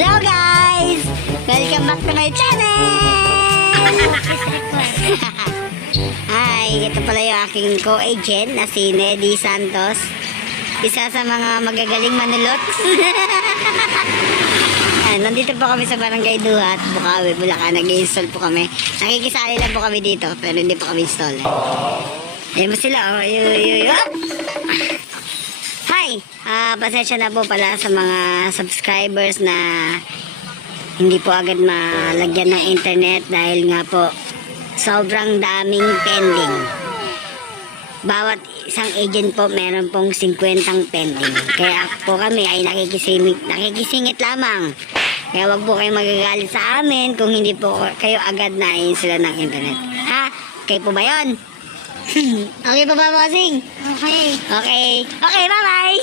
Hello guys! Welcome back to my channel! Hi! Ito pala yung aking co-agent na si Neddy Santos. Isa sa mga magagaling manulot. Nandito po kami sa Barangay Duhat, Bukawi, Bulacan. Nag-i-install po kami. Nakikisali lang po kami dito, pero hindi po kami install. Ayun mo sila. Oh. Hi! Pasensya na po pala sa mga subscribers na hindi po agad malagyan ng internet dahil nga po sobrang daming pending. Bawat isang agent po meron pong 50 pending. Kaya po kami ay nakikisingit lamang. Kaya wag po kayo magagalit sa amin kung hindi po kayo agad na-install ng internet. Ha? Okay po ba yun? Okay po ba, bossing? Okay. Okay. Okay, bye-bye!